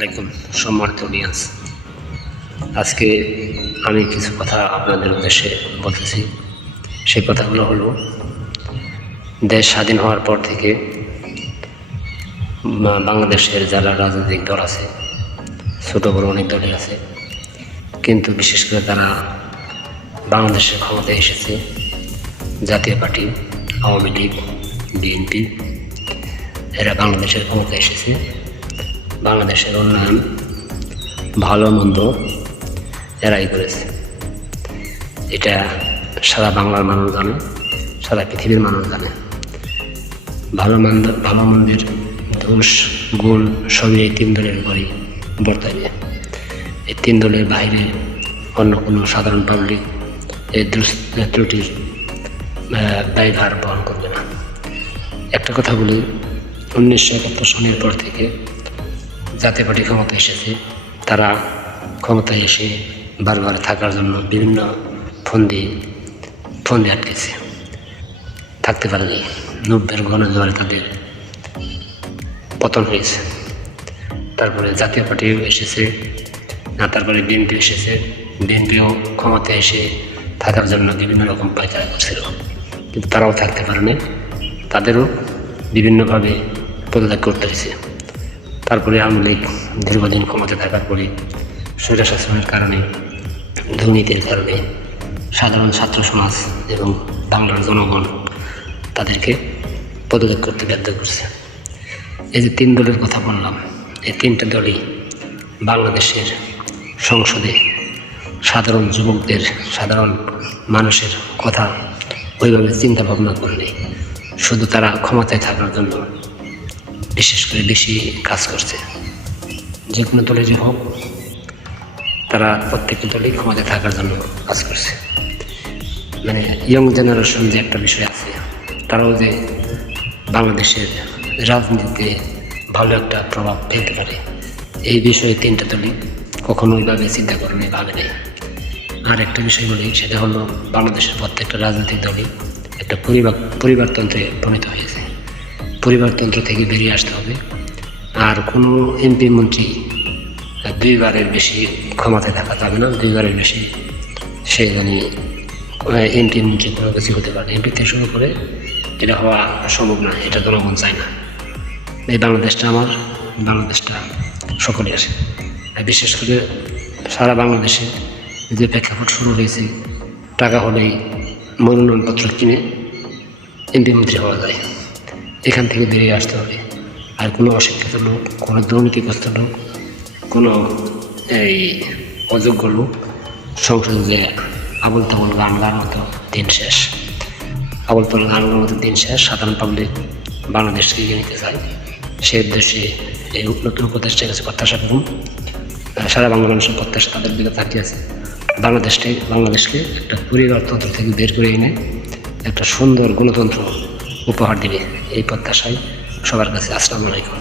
আলাইকুম সম্মানিত অডিয়েন্স, আজকে আমি কিছু কথা আপনাদের উদ্দেশ্যে বলতেছি। সেই কথাগুলো হলো, দেশ স্বাধীন হওয়ার পর থেকে বাংলাদেশের যারা রাজনৈতিক দল আছে, ছোটো বড়ো অনেক দলই আছে, কিন্তু বিশেষ করে তারা বাংলাদেশের ক্ষমতায় এসেছে জাতীয় পার্টি, আওয়ামী লীগ, বিএনপি, এরা বাংলাদেশের ক্ষমতায় এসেছে। বাংলাদেশের উন্নয়ন ভালো মন্দ এরাই করেছে। এটা সারা বাংলার মানুষ জানে, সারা পৃথিবীর মানুষ জানে। ভালো মন্দের দোষ গুণ সবই এই তিন দলের উপরই বর্তাবে। এই তিন দলের বাইরে অন্য কোনো সাধারণ পাবলিক এই ত্রুটির দায়ভার বহন করবে না। একটা কথা বলি, 1971 সনের পর থেকে জাতীয় পার্টি ক্ষমতায় এসেছে। তারা ক্ষমতায় এসে বারবার থাকার জন্য বিভিন্ন ফন্দি আটকেছে, থাকতে পারেনি। 90-এর গণজোয়ারে তাদের পতন হয়েছে। তারপরে জাতীয় পার্টিও এসেছে, তারপরে বিএনপি এসেছে। বিএনপিও ক্ষমতায় এসে থাকার জন্য বিভিন্ন রকম পায়চারা করছিল, কিন্তু তারাও থাকতে পারেনি। তাদেরও বিভিন্নভাবে পদত্যাগ করতে হয়েছে। তারপরে আওয়ামী লীগ দীর্ঘদিন ক্ষমতায় থাকার পরে স্বৈরশাসনের কারণে, দুর্নীতির কারণে সাধারণ ছাত্র সমাজ এবং বাংলার জনগণ তাদেরকে পদত্যাগ করতে বাধ্য করছে। এই যে তিন দলের কথা বললাম, এই তিনটা দলই বাংলাদেশের সংসদে সাধারণ যুবকদের, সাধারণ মানুষের কথা ওইভাবে চিন্তা ভাবনা করেনি। শুধু তারা ক্ষমতায় থাকার জন্য বিশেষ করে বেশি কাজ করছে। যে কোনো দলে যে হোক, তারা প্রত্যেকটি দলই ক্ষমতায় থাকার জন্য কাজ করছে। মানে ইয়ং জেনারেশন যে একটা বিষয় আছে, তারাও যে বাংলাদেশের রাজনীতিতে ভালো একটা প্রভাব ফেলতে পারে, এই বিষয়ে তিনটা দলই কখনো ওইভাবে চিন্তা করেনি, ভাবে নেই। আর একটা বিষয় বলি, সেটা হলো বাংলাদেশের প্রত্যেকটা রাজনৈতিক দলই একটা পরিবারতন্ত্রে উপনীত হয়েছে। পরিবারতন্ত্র থেকে বেরিয়ে আসতে হবে। আর কোনো এমপি মন্ত্রী দুইবারের বেশি ক্ষমতায় থাকা যাবে না। দুইবারের বেশি সে এমপি মন্ত্রী কোনো কিছু হতে পারে। এমপি থেকে শুরু করে এটা হওয়া সম্ভব না, এটা জনগণ চায় না। এই বাংলাদেশটা আমার, বাংলাদেশটা সকলে আসে। বিশেষ করে সারা বাংলাদেশে যে প্রেক্ষাপট শুরু হয়েছে, টাকা হলেই মনোনয়নপত্র কিনে এমপি মন্ত্রী হওয়া যায়। এখান থেকে বেরিয়ে আসতে হবে। আর কোনো অশিক্ষিত লোক, কোনো দুর্নীতিগ্রস্ত লোক, কোনো এই অযোগ্য লোক সংসদে যে আবল তাবল গান গাওয়ার মতো দিন শেষ। আবল তাবল গান গাওয়ার মতো দিন শেষ। সাধারণ পাবলিক বাংলাদেশকে এগিয়ে নিতে চায়। সে উদ্দেশ্যে এই নতুন উপদেষ্টার কাছে প্রত্যাশা করুন। সারা বাংলা মানুষের প্রত্যাশা তাদের দিকে তাকিয়ে আছে। বাংলাদেশকে একটা পরিবারতন্ত্র থেকে বের করে এনে একটা সুন্দর গণতন্ত্র উপহার দেবে, এই প্রত্যাশায় সবার কাছে। আসসালামু আলাইকুম।